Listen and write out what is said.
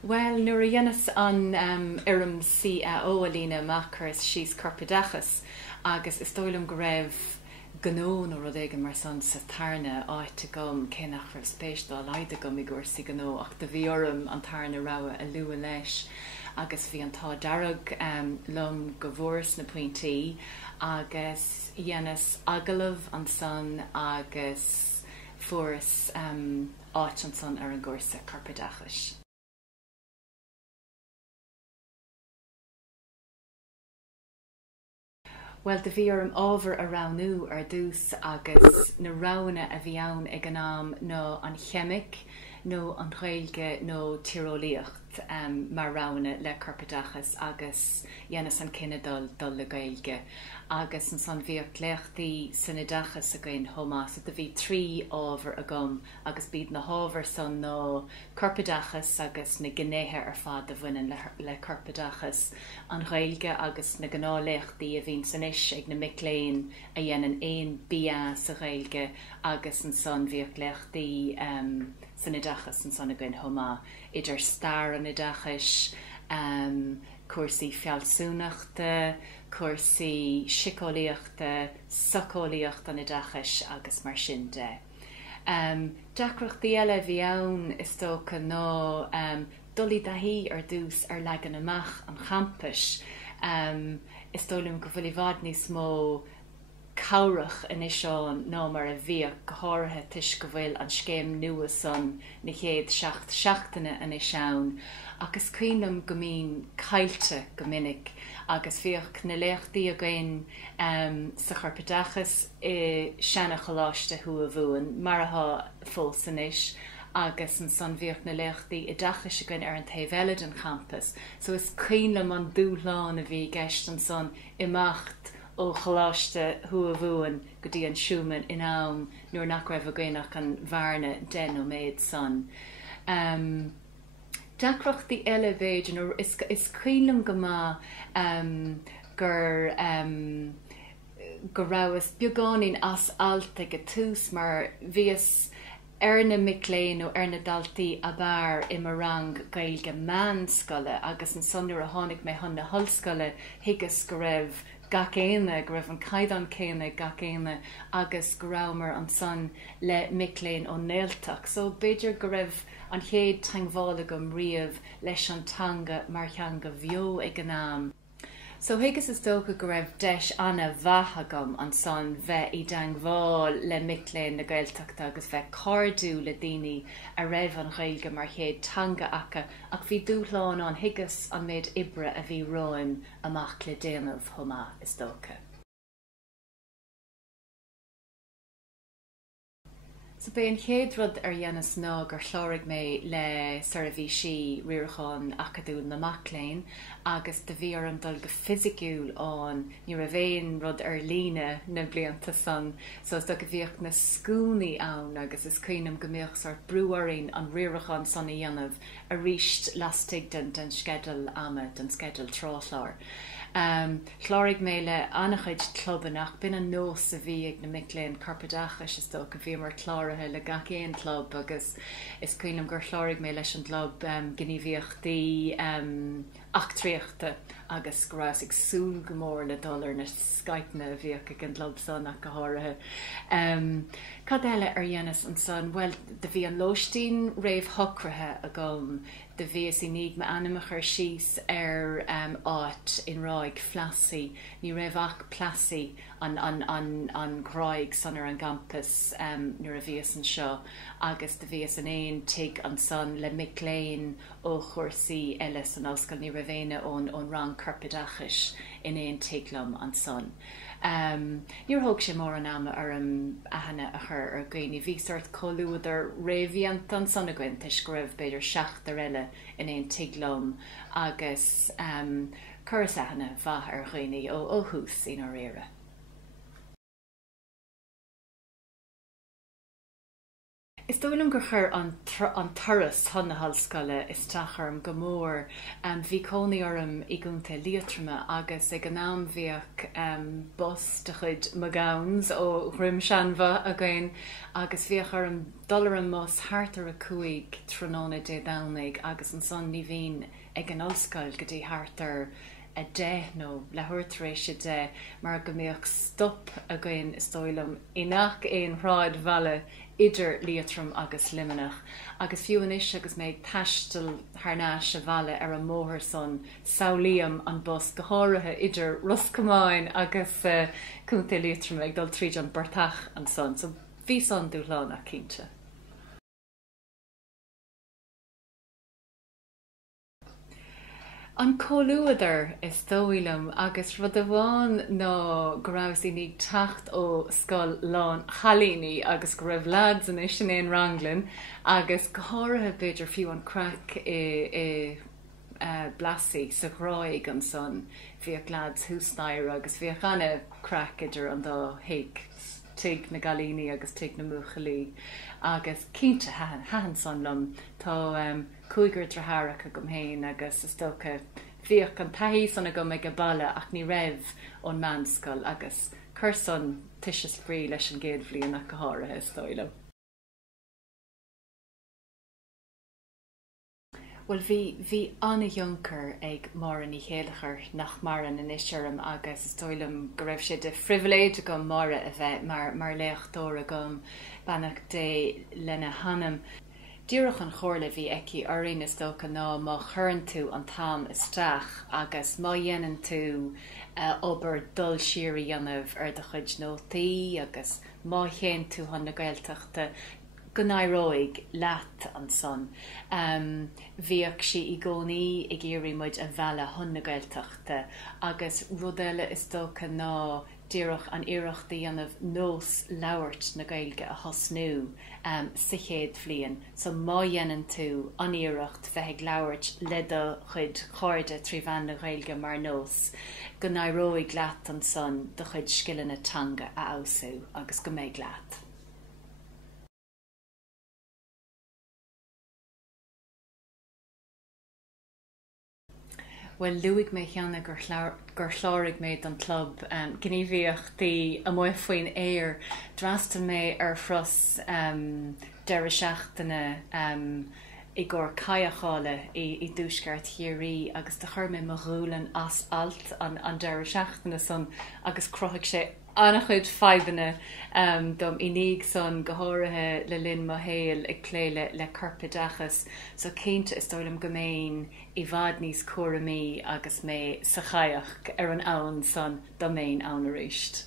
Well, nuair a dhéanas an irim CAO a lína amachchas síos corpadachas agus is dóilm go raibh gnó nó rud éige mar san sa tarna áite gom cé nach raibh spéisdá laide gom I gcuirsaí gnó ach de bhí orm an tarna rogha a luath leis agus bhí an tá darug lom go bhfuras na pointí agus dhéanas agalamh an son agus furas áit an son ar an gcuirsa corpadachas. Well, de bhí an ábhar a ranú ar dús agus na rana a bhí ann ag an am nó an cheimic nó an ghaeilge nó tíreolaíocht mar rana le corpadachas agus dhéanas an cinedul dul le gaeilge agus an san bhíocht leachtaí sanna dachas a gcuin thomá so de bhí trí ábhar a gom agus bíad na hábhar san nó corpadachas agus na gnéthe ar fad a bhainean le corpadachas an ghaeilge agus na gnáléachtaí a bhín san isis ag na micléin a dhéanaan éon bia sa ghaeilge agus an san bhíocht leachtaí sanna dachas an san a gcuin thomá idir star an na dachas cuasaí fealsúnachta, cuasaí sicálaíochta, sacálaíocht an na dachas agus mar sin de. Deacrachtaí eile bhí ann is tócha nó dulí dahí ar dús ar legan amach an champais. Is dóilm go bhfuil bhd níos mó cabhrach in isáin nó mar a bhíoh go háirithe tuis go bhfuil an scéim nua san na chéad seachtaine in iseann agus cuinnam go mbíonn cailte go minic agus bhíoh na léachtaí a gcuin sa corpadachas I seanna choláiste thua bhuain mar atá fós san isis agus an san bhíoh na léachtaí I dachas a gcuin ar an taobh eile an campus. So is cuinnam an dúláán a bhí gceist an son imacht ó choláiste thua bhuain go dtí an siúman in am nuair nach raibh a gcuinach an bharna den ó méid san. Deacrachtaí eile bhéidir is cuinnam go maith gur rabhas beagáinín as alta go tús mar bhíos ar na micléin ó ar na daltaí a bhar I mar rang gaeilge meánscoile agus an son nuair a tháinig mé chun na hollscoile thuigas go raibh gach éine go raibh an caidan céine gach éine agus go raibh an son le micléin ó néaltach. So beidir go raibh an chéad teangmhála gom riamh leis an tanga mar cheanga bheo ag an am. So thuigas is dócha go raibh deis anna bhatha gom an son bheith I teangmháil le micléin na Gaeltachta agus bheith cardú le daoine a raibh an ghaeilge mar chéad tanga acha ach bhí dúshlán an thuigas an méid ibre a bhí roim amach le déanamh thomá is dócha. So bé an chéad rud ar dhéanas ná gur chláirigh mé le seirbhísí riarcháin acadún na Macléin agus de bhí ar an dul go fisiciúil an ní a bhéon rud ar líne na blianta san. So is do go bhíoh na scúnaí ann agus is cuinnam go mbeoh sort brúarín an riarcháin san I dhéanamh a ríist lastig den skedal ama den skedal tráthláir. Chláirigh mé le annachchuid clubanach bin an nós a bhí ag na micléin corpadachas is do go bhí mar chláirithe le gach éon club agus is cuinnam gur chláirigh mé leis an club gníomhíochtaí achtriachta agus grás ag súl go mór le dul ar na Skype-na bhíoh ag an club san ach go háirithe. Cad eile ar dhéanas an son, well, de bhí an lóistín réamh hocrathe a gom de bhíos I níag me animach ar síos ar áit in ráig flasaí, ní raibh ach plasaí an gráig san ar an campus nuair a bhíos an seo agus de bhíos an éon tuig an son le micléin ó chuirsaí eile san osscoil ní raibh éine ón rang corpadachas in éon tuiglam an son. Níor thóg sé mór an ama ar an ahanana a chur ar gcuoine bhí sort colúidir réimhíocht an son a gcuin tuis go raibh beidir 7 eile in éon tuiglam agus churas ahanana bhaith ar gcuoine ó thús in ar éire. Is dóilm gur chur an turas thonna hallscoile is tacharm go mór bhí cónaí orm i gúnta líotrama agus ag an náam bhíoch bus de chuid magans ó Grimshanva again agus bhíoch orm dollar an mos hartar a cuaig tróna dé dánaig agus an son ní bhín ag an ollscoil go dtí hartar a de nó lehuirtaréis sé de mar go mbeoh stop again is dóilm inach éon ráid bhaile idir líotrum agus limanach agus fiúis agus méid taistil thnáis a bhaile ar an móthir son saolíam an bus go háirithe idir Roscomáin agus cúnta líotrum ag dul tríd an bartach an son, so bhí son dúláán a cínte. An cóluadar is dóilm agus rud a bháin nó go raibh sí ní tacht ó scoil lán chalíní agus go raibh lads in is sin éon ranglan agus go háirithe beidir fiú an crack i blasaí sa ghráig an son bhíoh lads húsnair agus bhíoh anna crack idir an dá héic tuig na galíní agus tuig na muchalí agus cínte hahan son lom tá cúigur traharacha gom héin agus is stocha bhíoh an taí sanna go meid go baile ach ní raibh ón meánscoil agus chur son tuisas frí leis an géad bhliain nach go háirithe is dóilm. Well, bhí anna Juncker ag maran í chéalachar nach maran in isiarm agus is dóilm go raibh sé de frivoléide go mara a bheith mar leachtóra gom bannach dé lena hanam. Díreach an chóirla bhí eici oirín is dócha ná má churann tú an tam isteach agus má dhéanann tú obair dul siar dhéanamh ar de chuid nótaí agus má chéan tú honna gailteachta go nairóig leat an son. Bhíoh si i gcónaí i ggéirí muid a bheala honna gailteachta agus rud eile is dócha ná díreach an iireachta dhéanamh nós labhairt na Gaeilge a thosnú sa chéad bhliain, so má dhéanann tú an iireacht bheith labhairt le do chuid cháirde trí bhean na Gaeilge mar nós go nairóig leat an son do chuid scileanatanga a ausú agus go méid leat. Well, luigh mé cheanna gur chláirigh méid an club gníomhíochtaí a muo faoin éir drastal mé ar fros deire seachtaine i ggur caiachála i dúsgart thiarí agus de chur mé marúlan as alt an deire seachtaine son agus crothaigh sé annach chuid feibanna dom iníg son go háirithe le linn mo héal ag cléile le carpadachas, so cénte is dóilm go méin i bhfad níos cuairimí agus mé sa chaiach ar an ann son do méin ann a ríist.